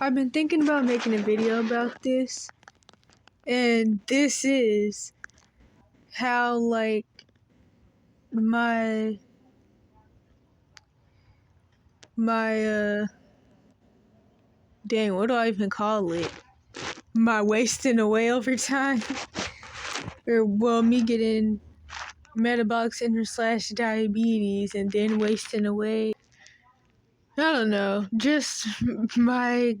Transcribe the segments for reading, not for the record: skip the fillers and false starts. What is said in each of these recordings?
I've been thinking about making a video about this, and this is how, like, my dang, what do I even call it? My wasting away over time. Or, well, me getting metabolic syndrome / diabetes and then wasting away. I don't know, just my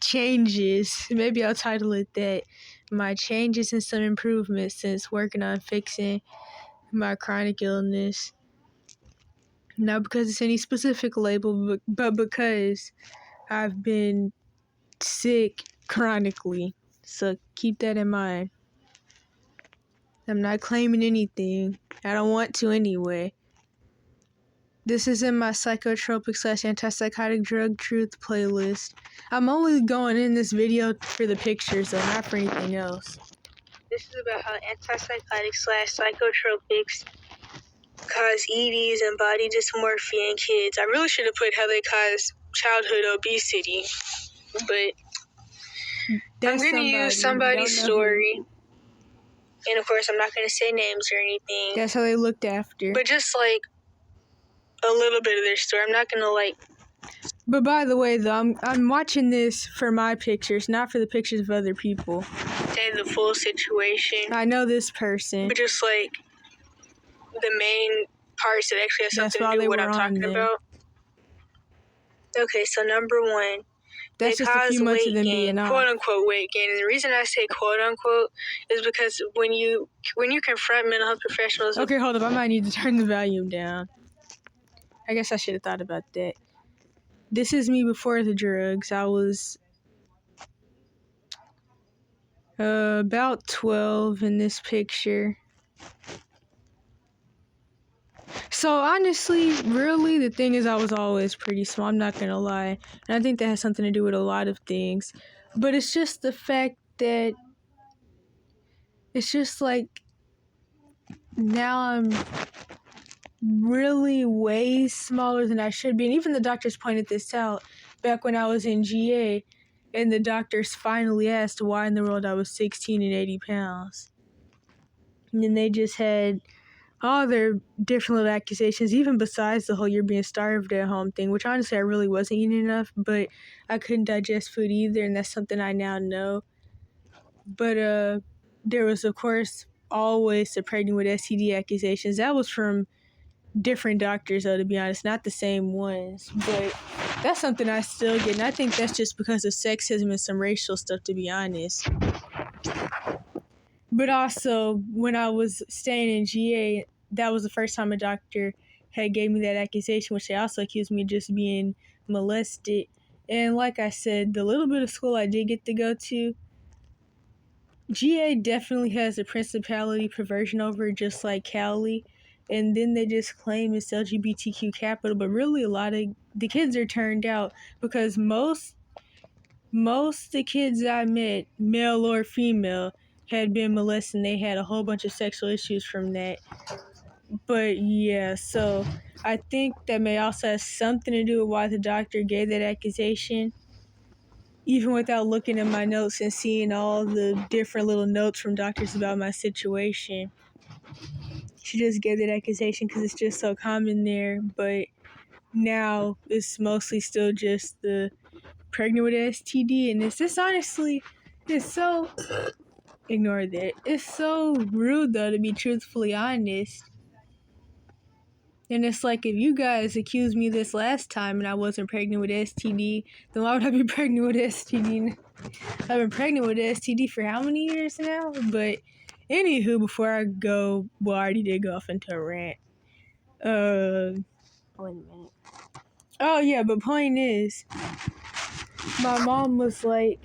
changes. Maybe I'll title it that. My changes and some improvements since working on fixing my chronic illness. Not because it's any specific label, but because I've been sick chronically. So keep that in mind. I'm not claiming anything. I don't want to anyway. This is in my psychotropic / antipsychotic drug truth playlist. I'm only going in this video for the pictures, though, not for anything else. This is about how antipsychotics / psychotropics cause EDs and body dysmorphia in kids. I really should have put how they cause childhood obesity, but I'm going to use somebody's story. And of course, I'm not going to say names or anything. That's how they looked after. But just like a little bit of their story. I'm not going to like. But by the way, though, I'm watching this for my pictures, not for the pictures of other people. Say the full situation. I know this person. But just like the main parts that actually have something to do with what I'm talking about. Okay, so number one. That's just a few months of them being off. Quote unquote weight gain. And the reason I say quote unquote is because when you confront mental health professionals. Okay, hold up. I might need to turn the volume down. I guess I should have thought about that. This is me before the drugs. I was about 12 in this picture. So honestly, really, the thing is I was always pretty small. I'm not going to lie. And I think that has something to do with a lot of things. But it's just the fact that it's just like now I'm really way smaller than I should be. And even the doctors pointed this out back when I was in GA. And the doctors finally asked why in the world I was 16 and 80 pounds. And then they just had all their different little accusations, even besides the whole you're being starved at home thing, which honestly I really wasn't eating enough, but I couldn't digest food either, and that's something I now know. But there was, of course, always the pregnant with STD accusations. That was from different doctors, though, to be honest, not the same ones. But that's something I still get, and I think that's just because of sexism and some racial stuff, to be honest. But also, when I was staying in GA, that was the first time a doctor had gave me that accusation, which they also accused me of just being molested. And like I said, the little bit of school I did get to go to, GA definitely has a principality perversion over it, just like Cali. And then they just claim it's LGBTQ capital, but really a lot of the kids are turned out because most of the kids I met, male or female, had been molested and they had a whole bunch of sexual issues from that. But yeah, so I think that may also have something to do with why the doctor gave that accusation. Even without looking at my notes and seeing all the different little notes from doctors about my situation. She just gave that accusation because it's just so common there. But now it's mostly still just the pregnant with STD. And it's just honestly, it's so... Ignore that. It's so rude, though, to be truthfully honest. And it's like, if you guys accused me this last time and I wasn't pregnant with STD, then why would I be pregnant with STD? I've been pregnant with STD for how many years now? But anywho, before I go, well, I already did go off into a rant. Wait a minute. Oh, yeah, but point is, my mom was like,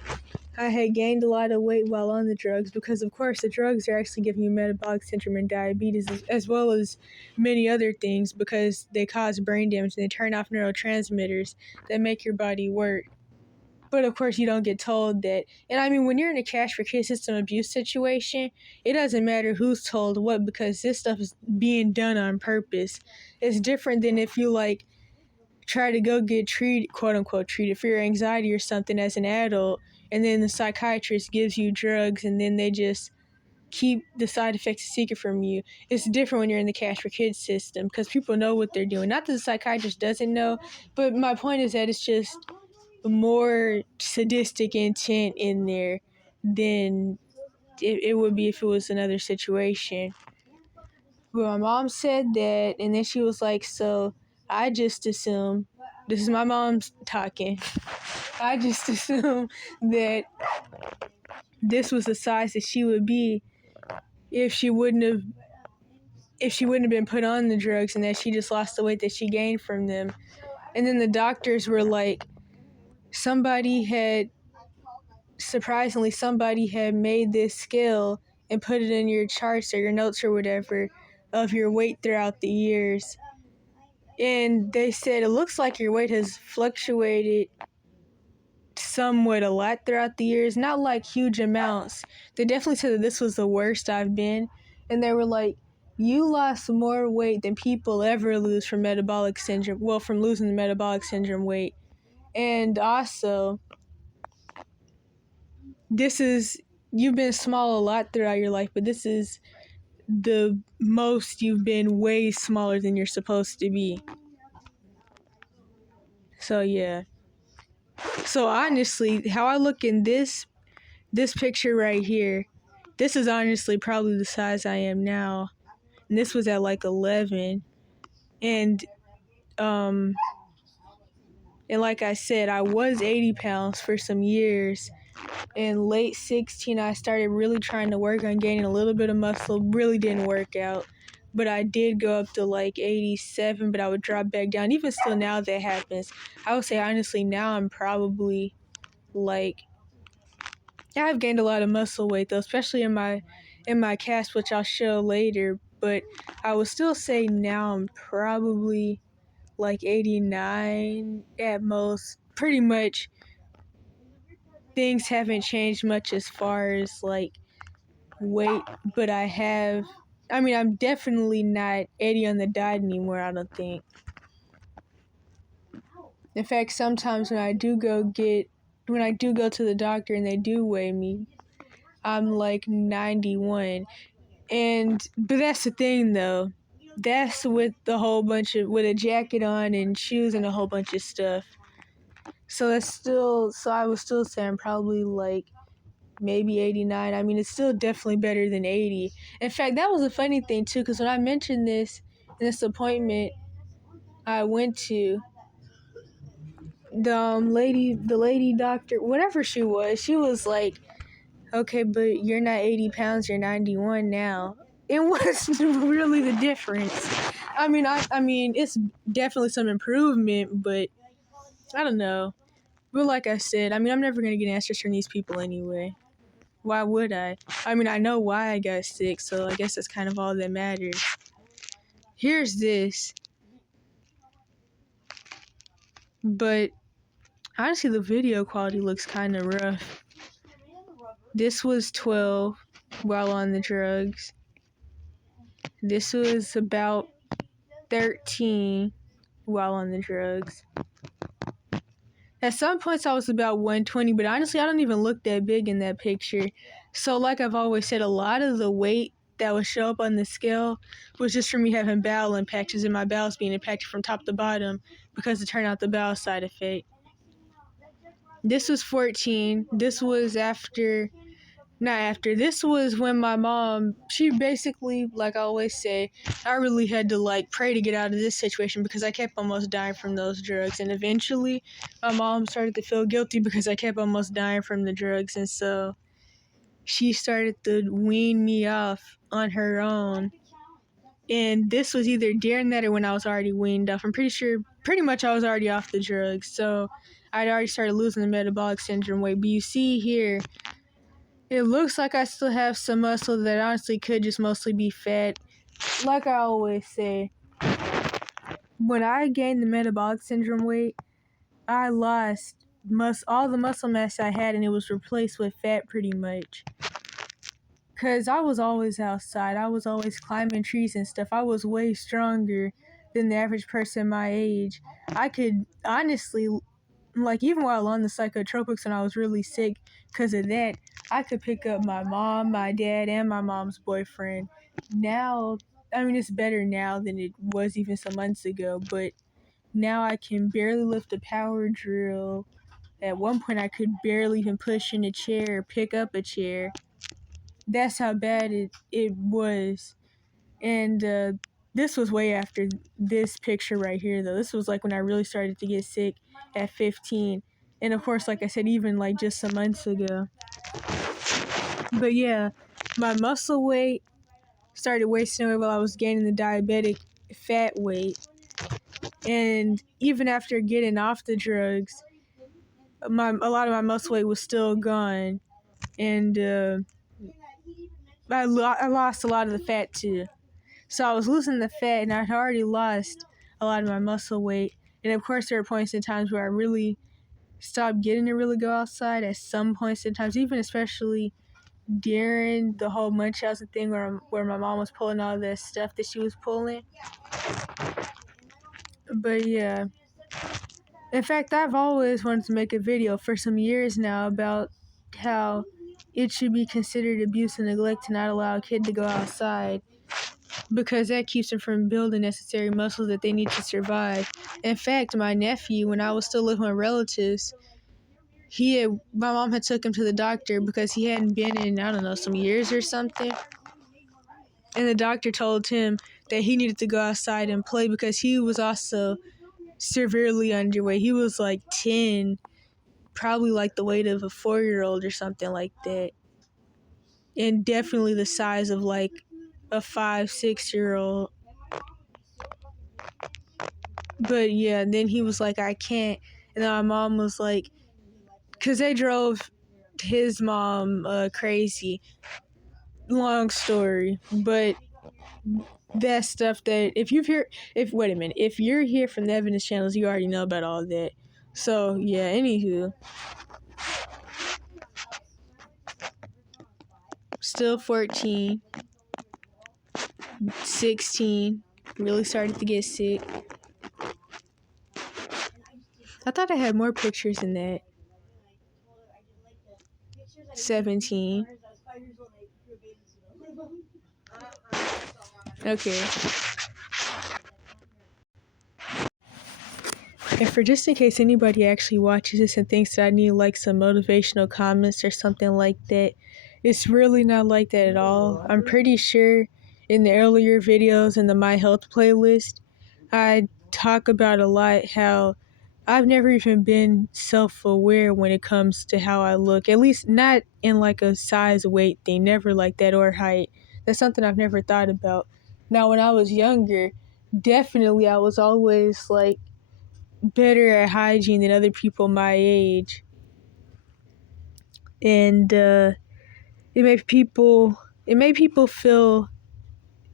I had gained a lot of weight while on the drugs because, of course, the drugs are actually giving you metabolic syndrome and diabetes as well as many other things because they cause brain damage and they turn off neurotransmitters that make your body work. But, of course, you don't get told that. And, I mean, when you're in a cash for kids system abuse situation, it doesn't matter who's told what because this stuff is being done on purpose. It's different than if you, like, try to go get treated, quote unquote treated for your anxiety or something as an adult, and then the psychiatrist gives you drugs and then they just keep the side effects a secret from you. It's different when you're in the cash for kids system because people know what they're doing. Not that the psychiatrist doesn't know, but my point is that it's just more sadistic intent in there than it would be if it was another situation. But my mom said that, and then she was like, so I just assume, this is my mom's talking, I just assumed that this was the size that she would be if she wouldn't have been put on the drugs, and that she just lost the weight that she gained from them. And then the doctors were like, somebody had made this scale and put it in your charts or your notes or whatever of your weight throughout the years. And they said it looks like your weight has fluctuated somewhat a lot throughout the years, not like huge amounts. They definitely said that this was the worst I've been. And they were like, you lost more weight than people ever lose from metabolic syndrome. Well, from losing the metabolic syndrome weight. And also, you've been small a lot throughout your life, but this is the most you've been way smaller than you're supposed to be. So yeah. So honestly, how I look in this picture right here, this is honestly probably the size I am now. And this was at like 11. And like I said, I was 80 pounds for some years. In late 16, I started really trying to work on gaining a little bit of muscle. Really didn't work out. But I did go up to like 87, but I would drop back down. Even still now that happens. I would say honestly now I'm probably like, I've gained a lot of muscle weight though, especially in my calves, which I'll show later. But I would still say now I'm probably like 89 at most. Pretty much things haven't changed much as far as like weight, but I'm definitely not 80 on the dot anymore, I don't think. In fact, sometimes when I do go to the doctor and they do weigh me, I'm like 91. But that's the thing though. That's with with a jacket on and shoes and a whole bunch of stuff. So I would still say I'm probably like maybe 89. I mean, it's still definitely better than 80. In fact, that was a funny thing too, because when I mentioned this in this appointment I went to, the lady doctor, whatever she was like, okay, but you're not 80 pounds, you're 91 now. It was really the difference. I mean, it's definitely some improvement, but I don't know. But like I said, I'm never going to get answers from these people anyway. Why would I? I know why I got sick, so I guess that's kind of all that matters. Here's this. But honestly, the video quality looks kind of rough. This was 12 while on the drugs. This was about 13 while on the drugs. At some points I was about 120, but honestly I don't even look that big in that picture. So like I've always said, a lot of the weight that would show up on the scale was just from me having bowel impactions and my bowels being impacted from top to bottom because it turned out the bowel side effect. This was 14. This was this was when my mom, she basically, like I always say, I really had to like pray to get out of this situation because I kept almost dying from those drugs. And eventually my mom started to feel guilty because I kept almost dying from the drugs. And so she started to wean me off on her own. And this was either during that or when I was already weaned off. I'm pretty much I was already off the drugs. So I'd already started losing the metabolic syndrome weight. But you see here, it looks like I still have some muscle that honestly could just mostly be fat. Like I always say, when I gained the metabolic syndrome weight, I lost all the muscle mass I had and it was replaced with fat pretty much. Because I was always outside. I was always climbing trees and stuff. I was way stronger than the average person my age. I could honestly, like, even while on the psychotropics when I was really sick because of that, I could pick up my mom, my dad, and my mom's boyfriend. Now, I mean, it's better now than it was even some months ago, but now I can barely lift a power drill. At one point, I could barely even push in a chair or pick up a chair. That's how bad it was. And this was way after this picture right here, though. This was like when I really started to get sick at 15. And of course, like I said, even like just some months ago. But yeah, my muscle weight started wasting away while I was gaining the diabetic fat weight. And even after getting off the drugs, a lot of my muscle weight was still gone. And I lost a lot of the fat too. So I was losing the fat, and I'd already lost a lot of my muscle weight. And of course, there were points in times where I really stopped getting to really go outside. At some points in times, even especially during the whole Munchausen thing, where my mom was pulling all the stuff that she was pulling. But yeah, in fact, I've always wanted to make a video for some years now about how it should be considered abuse and neglect to not allow a kid to go outside, because that keeps them from building necessary muscles that they need to survive. In fact, my nephew, when I was still living with relatives, my mom had took him to the doctor because he hadn't been in, I don't know, some years or something. And the doctor told him that he needed to go outside and play because he was also severely underweight. He was like 10, probably like the weight of a 4-year-old or something like that. And definitely the size of like a 5-6-year-old. But yeah, then he was like, I can't. And then my mom was like, because they drove his mom crazy. Long story, but that's stuff that if you're here from the evidence channels, you already know about all that. So yeah, anywho, still 14, 16, really started to get sick. I thought I had more pictures than that. 17. Okay. And for just in case anybody actually watches this and thinks that I need like some motivational comments or something like that, it's really not like that at all. I'm pretty sure in the earlier videos in the My Health playlist, I talk about a lot how I've never even been self-aware when it comes to how I look, at least not in like a size weight thing, never like that, or height. That's something I've never thought about. Now, when I was younger, definitely I was always like better at hygiene than other people my age. And it made people feel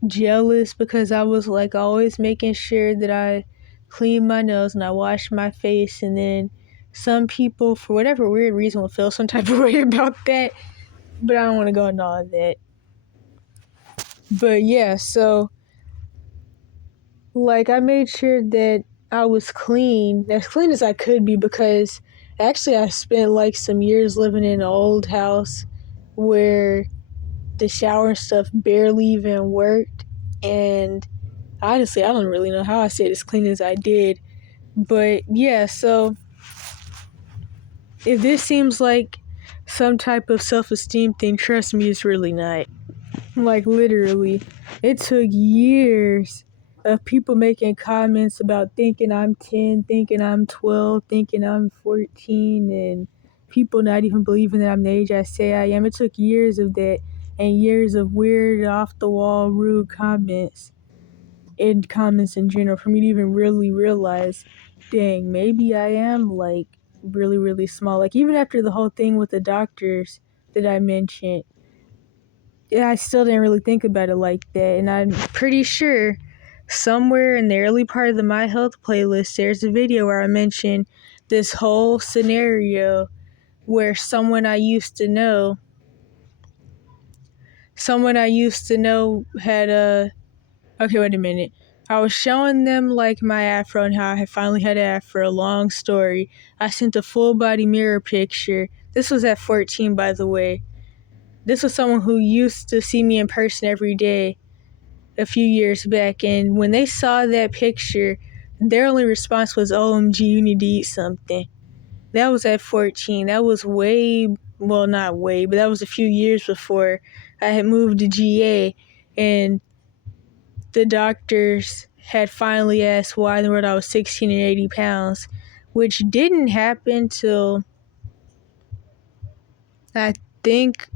jealous because I was like always making sure that I clean my nose and I wash my face. And then some people, for whatever weird reason, will feel some type of way about that, but I don't want to go into all of that. But yeah, so like I made sure that I was clean, as clean as I could be, because actually I spent like some years living in an old house where the shower and stuff barely even worked. And honestly, I don't really know how I stayed as clean as I did. But yeah, so if this seems like some type of self-esteem thing, trust me, it's really not. Like literally, it took years of people making comments about thinking I'm 10, thinking I'm 12, thinking I'm 14, and people not even believing that I'm the age I say I am. It took years of that and years of weird, off-the-wall, rude comments and comments in general for me to even really realize, dang, maybe I am like really, really small. Like even after the whole thing with the doctors that I mentioned, yeah, I still didn't really think about it like that. And I'm pretty sure somewhere in the early part of the My Health playlist, there's a video where I mentioned this whole scenario where someone I used to know had okay, wait a minute. I was showing them like my afro and how I had finally had an afro. Long story. I sent a full body mirror picture. This was at 14, by the way. This was someone who used to see me in person every day a few years back, and when they saw that picture, their only response was, "OMG, you need to eat something." That was at 14. That was not way, but that was a few years before I had moved to GA, and the doctors had finally asked why in the world I was 16 and 80 pounds, which didn't happen till I think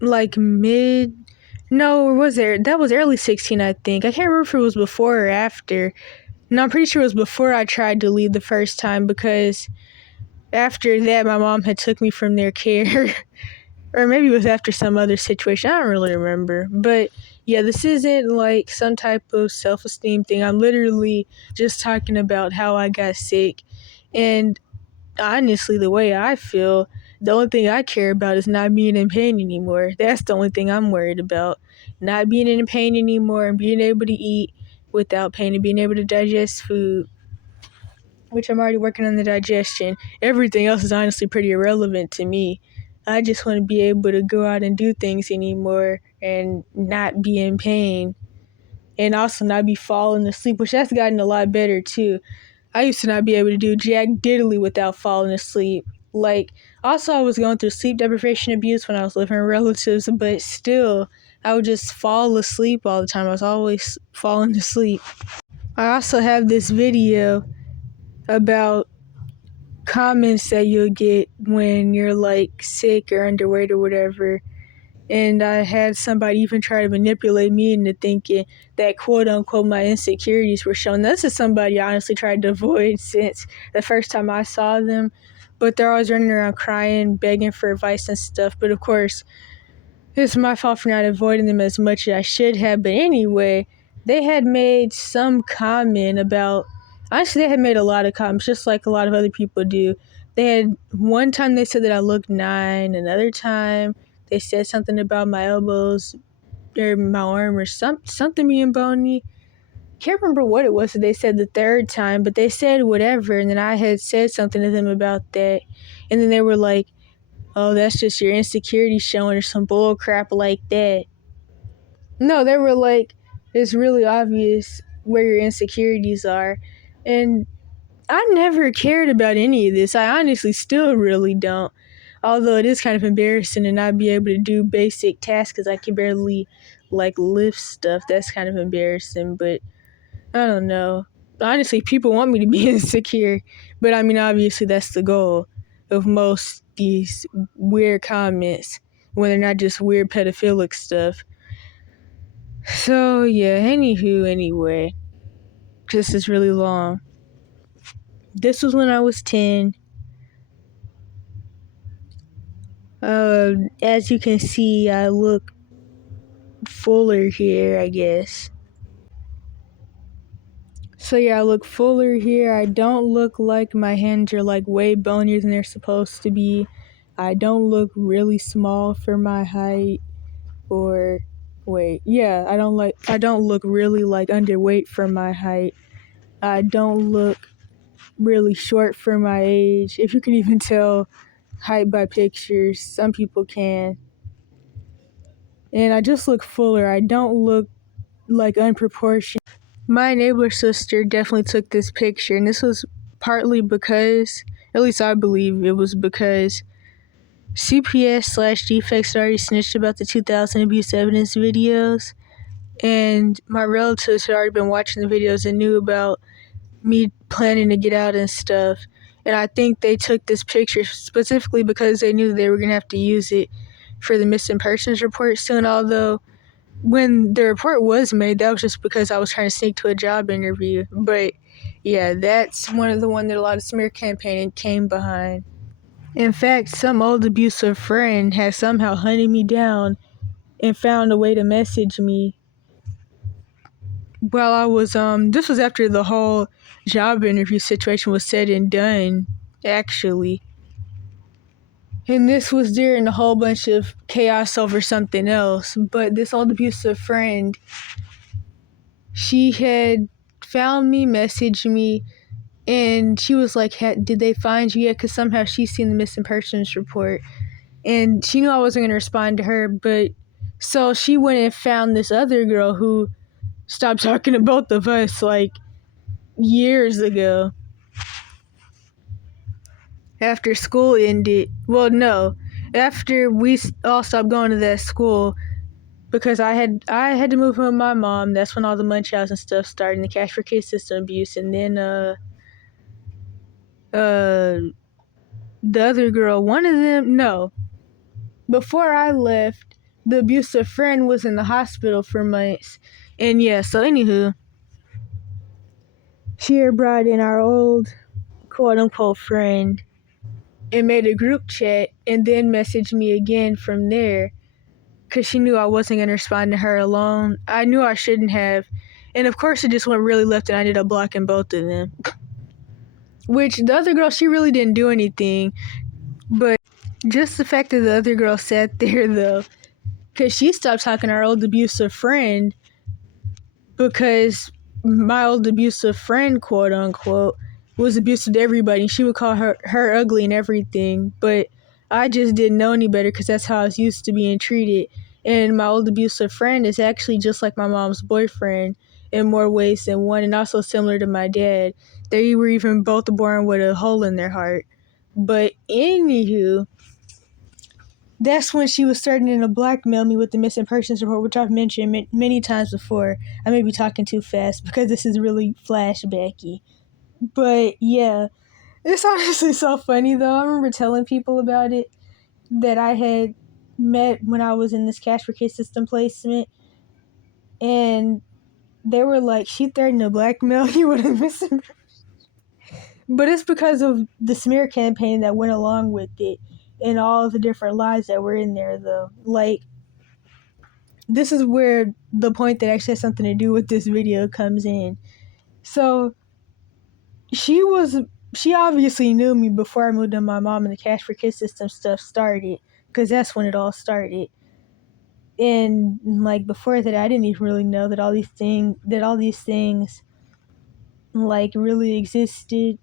like or was there? That was early 16, I think. I can't remember if it was before or after. No, I'm pretty sure it was before I tried to leave the first time, because after that, my mom had took me from their care. Or maybe it was after some other situation. I don't really remember. But yeah, this isn't like some type of self-esteem thing. I'm literally just talking about how I got sick. And honestly, the way I feel, the only thing I care about is not being in pain anymore. That's the only thing I'm worried about. Not being in pain anymore and being able to eat without pain and being able to digest food, which I'm already working on the digestion. Everything else is honestly pretty irrelevant to me. I just want to be able to go out and do things anymore and not be in pain, and also not be falling asleep, which has gotten a lot better too. I used to not be able to do jack diddly without falling asleep. Also I was going through sleep deprivation abuse when I was living with relatives, but still, I would just fall asleep all the time. I was always falling asleep. I also have this video about comments that you'll get when you're sick or underweight or whatever. And I had somebody even try to manipulate me into thinking that quote unquote my insecurities were shown. This is somebody I honestly tried to avoid since the first time I saw them. But they're always running around crying, begging for advice and stuff. But of course, it's my fault for not avoiding them as much as I should have. But anyway, they had made some comment about, honestly, they had made a lot of comments, just like a lot of other people do. One time they said that I looked 9, another time they said something about my elbows or my arm or something being bony. Can't remember what it was that they said the third time, but they said whatever, and then I had said something to them about that, and then they were like, "Oh, that's just your insecurity showing," or some bull crap like that. No, they were like, "It's really obvious where your insecurities are," and I never cared about any of this. I honestly still really don't. Although it is kind of embarrassing to not be able to do basic tasks because I can barely lift stuff. That's kind of embarrassing, but I don't know. Honestly, people want me to be insecure, but I mean, obviously that's the goal of most these weird comments when they're not just weird pedophilic stuff. So yeah, anyway, this is really long. This was when I was 10. As you can see, I look fuller here, I guess. So yeah, I look fuller here. I don't look like my hands are way bonier than they're supposed to be. I don't look really small for my height. I don't look really underweight for my height. I don't look really short for my age. If you can even tell height by pictures, some people can. And I just look fuller. I don't look unproportioned. My neighbor sister definitely took this picture, and this was partly because, at least I believe it was because, CPS/defects already snitched about the 2000 abuse evidence videos, and my relatives had already been watching the videos and knew about me planning to get out and stuff. And I think they took this picture specifically because they knew they were going to have to use it for the missing persons report soon, although when the report was made, that was just because I was trying to sneak to a job interview. But yeah, that's one that a lot of smear campaigning came behind. In fact, some old abusive friend has somehow hunted me down and found a way to message me while I was, this was after the whole job interview situation was said and done, actually. And this was during a whole bunch of chaos over something else. But this old abusive friend, she had found me, messaged me, and she was like, did they find you yet? Because somehow she's seen the missing persons report. And she knew I wasn't going to respond to her, but so she went and found this other girl who stopped talking to both of us like years ago. After school ended, well, no, after we all stopped going to that school, because I had to move in with my mom. That's when all the Munchausen stuff started, and the Cash for Kids system abuse, and then the other girl, one of them, no, before I left, the abusive friend was in the hospital for months, and yeah. So anywho, she had brought in our old quote unquote friend and made a group chat, and then messaged me again from there. Because she knew I wasn't going to respond to her alone. I knew I shouldn't have. And of course it just went really left and I ended up blocking both of them. Which, the other girl, she really didn't do anything. But just the fact that the other girl sat there, though, because she stopped talking to our old abusive friend, because my old abusive friend, quote unquote, was abusive to everybody. She would call her ugly and everything. But I just didn't know any better because that's how I was used to being treated. And my old abusive friend is actually just like my mom's boyfriend in more ways than one, and also similar to my dad. They were even both born with a hole in their heart. But anywho, that's when she was starting to blackmail me with the missing persons report, which I've mentioned many times before. I may be talking too fast because this is really flashbacky. But yeah, it's honestly so funny though. I remember telling people about it that I had met when I was in this Cash for Kids system placement, and they were like, she threatened to blackmail you with a missing. But it's because of the smear campaign that went along with it and all the different lies that were in there, though. Like, this is where the point that actually has something to do with this video comes in. So, she obviously knew me before I moved in my mom and the Cash for Kids system stuff started, because that's when it all started. And like before that, I didn't even really know that all these things like really existed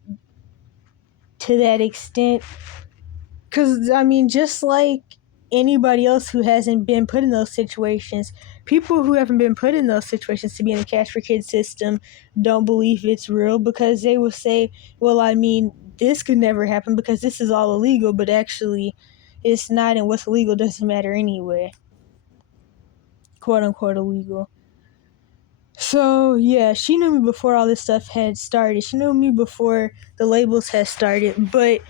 to that extent. Because I mean, just like anybody else who hasn't been put in those situations, people who haven't been put in those situations to be in the Cash for Kids system don't believe it's real, because they will say, well, I mean, this could never happen because this is all illegal, but actually it's not, and what's illegal doesn't matter anyway. Quote unquote illegal. So yeah, she knew me before all this stuff had started. She knew me before the labels had started, but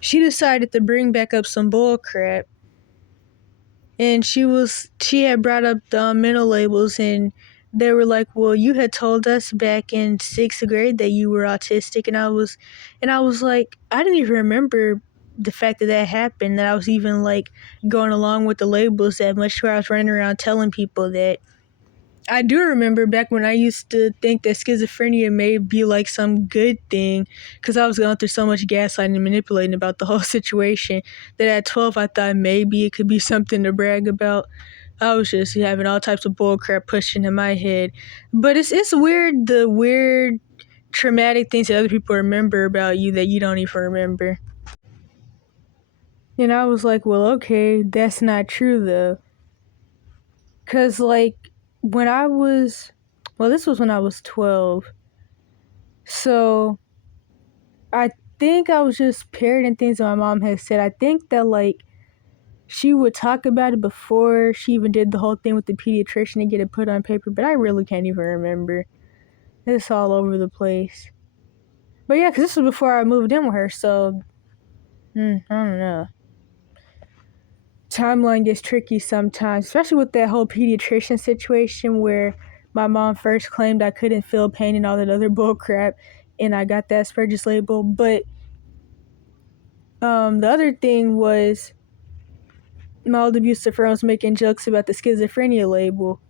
she decided to bring back up some bull crap. And she had brought up the mental labels, and they were like, well, you had told us back in 6th grade that you were autistic, and I was like, I didn't even remember the fact that happened, that I was even like going along with the labels that much, where I was running around telling people that. I do remember back when I used to think that schizophrenia may be like some good thing, because I was going through so much gaslighting and manipulating about the whole situation, that at 12 I thought maybe it could be something to brag about. I was just having all types of bullcrap pushed into my head. But it's weird, the weird traumatic things that other people remember about you that you don't even remember. And I was like, well, okay, that's not true though. Because like, when I was, well, this was when I was 12. So I think I was just parroting things that my mom had said. I think that like she would talk about it before she even did the whole thing with the pediatrician to get it put on paper, but I really can't even remember. It's all over the place. But yeah, because this was before I moved in with her, so I don't know. Timeline gets tricky sometimes, especially with that whole pediatrician situation where my mom first claimed I couldn't feel pain and all that other bull crap, and I got that Asperger's label. But the other thing was my old abusive friend was making jokes about the schizophrenia label.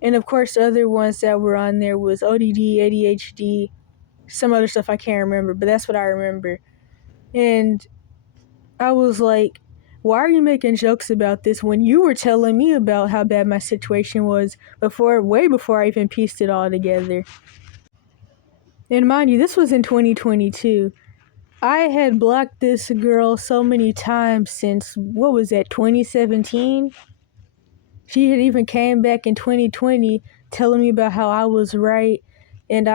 And of course, the other ones that were on there was ODD, ADHD, some other stuff I can't remember, but that's what I remember. And I was like, why are you making jokes about this when you were telling me about how bad my situation was way before I even pieced it all together? And mind you, this was in 2022. I had blocked this girl so many times since, 2017? She had even came back in 2020 telling me about how I was right and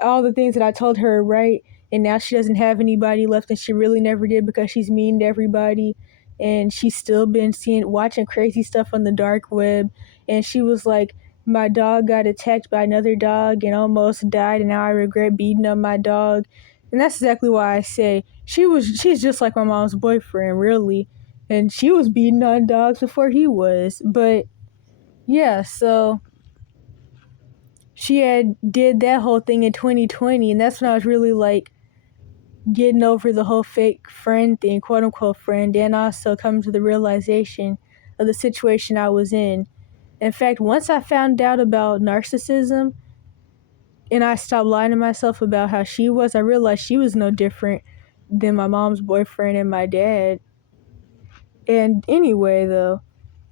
all the things that I told her are right, and now she doesn't have anybody left, and she really never did because she's mean to everybody, and she's still been watching crazy stuff on the dark web. And she was like, my dog got attacked by another dog and almost died, and now I regret beating up my dog. And that's exactly why I say she's just like my mom's boyfriend, really. And she was beating on dogs before he was. But yeah, so she had did that whole thing in 2020, and that's when I was really like getting over the whole fake friend thing, quote unquote friend, and also coming to the realization of the situation I was in. In fact, once I found out about narcissism and I stopped lying to myself about how she was, I realized she was no different than my mom's boyfriend and my dad. And anyway, though,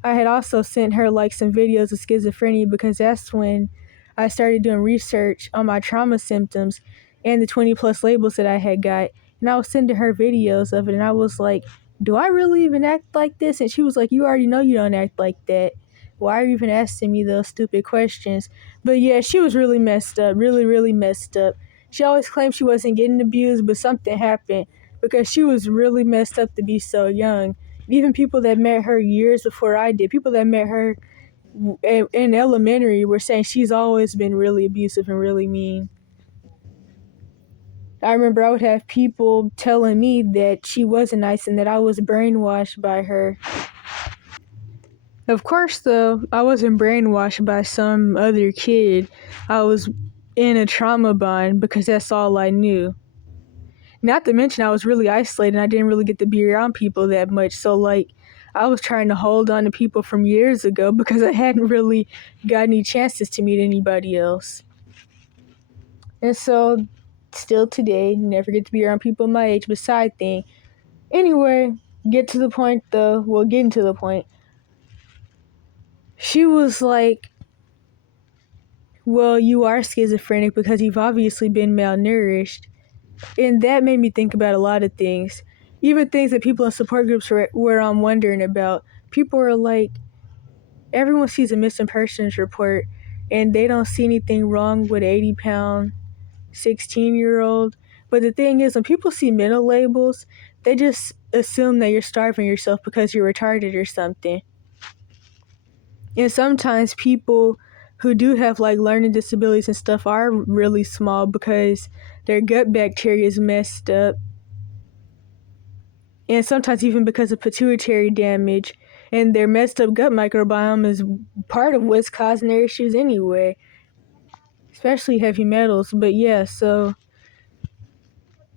I had also sent her like some videos of schizophrenia because that's when I started doing research on my trauma symptoms and the 20 plus labels that I had got. And I was sending her videos of it, and I was like, do I really even act like this? And she was like, you already know you don't act like that. Why are you even asking me those stupid questions? But yeah, she was really messed up, really, really messed up. She always claimed she wasn't getting abused, but something happened because she was really messed up to be so young. Even people that met her years before I did, people that met her in elementary were saying she's always been really abusive and really mean. I remember I would have people telling me that she wasn't nice and that I was brainwashed by her. Of course, though, I wasn't brainwashed by some other kid. I was in a trauma bond because that's all I knew. Not to mention I was really isolated and I didn't really get to be around people that much. So like I was trying to hold on to people from years ago because I hadn't really got any chances to meet anybody else. And so still today, never get to be around people my age, but side thing. Anyway, getting to the point. She was like, well, you are schizophrenic because you've obviously been malnourished. And that made me think about a lot of things. Even things that people in support groups were wondering about. People are like, everyone sees a missing persons report and they don't see anything wrong with an 80-pound 16-year-old. But the thing is, when people see mental labels, they just assume that you're starving yourself because you're retarded or something. And sometimes people who do have like learning disabilities and stuff are really small because their gut bacteria is messed up. And sometimes even because of pituitary damage, and their messed up gut microbiome is part of what's causing their issues anyway, especially heavy metals. But yeah, so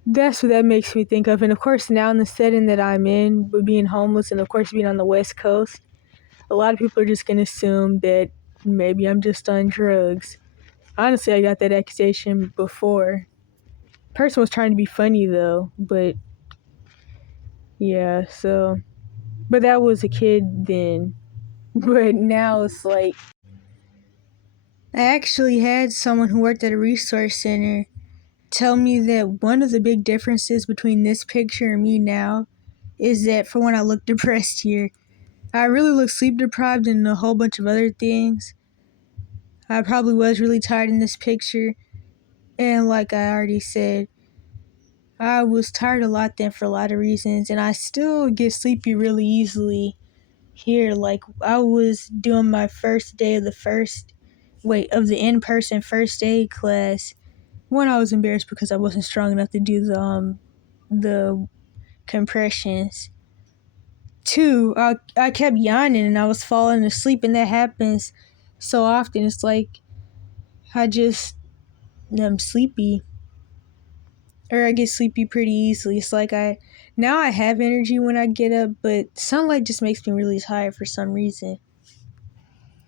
that's what that makes me think of. And of course, now in the setting that I'm in, with being homeless and of course being on the West Coast, a lot of people are just going to assume that maybe I'm just on drugs. Honestly, I got that accusation before. Person was trying to be funny though, but yeah, so, but that was a kid then. But now it's like, I actually had someone who worked at a resource center tell me that one of the big differences between this picture and me now is that for when I look depressed here, I really look sleep deprived and a whole bunch of other things. I probably was really tired in this picture, and like I already said, I was tired a lot then for a lot of reasons, and I still get sleepy really easily here. Like I was doing my first day of the in-person first aid class. One, I was embarrassed because I wasn't strong enough to do the compressions. Two, I kept yawning and I was falling asleep, and that happens so often. It's like I'm sleepy, or I get sleepy pretty easily. It's like now I have energy when I get up, but sunlight just makes me really tired for some reason.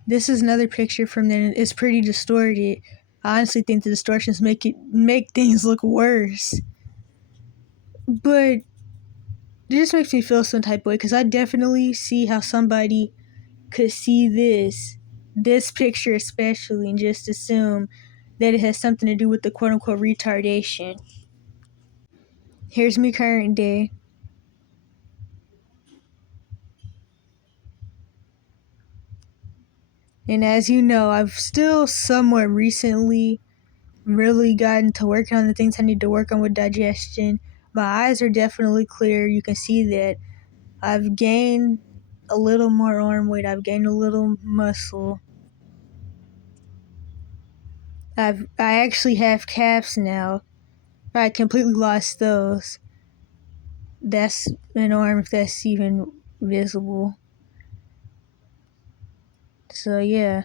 This is another picture from then. It's pretty distorted. I honestly think the distortions make things look worse. But it just makes me feel some type of way, because I definitely see how somebody could see this picture especially, and just assume that it has something to do with the quote-unquote retardation. Here's me current day. And as you know, I've still somewhat recently really gotten to working on the things I need to work on with digestion. My eyes are definitely clear. You can see that I've gained a little more arm weight. I've gained a little muscle. I actually have calves now. I completely lost those. That's an arm if that's even visible. So yeah.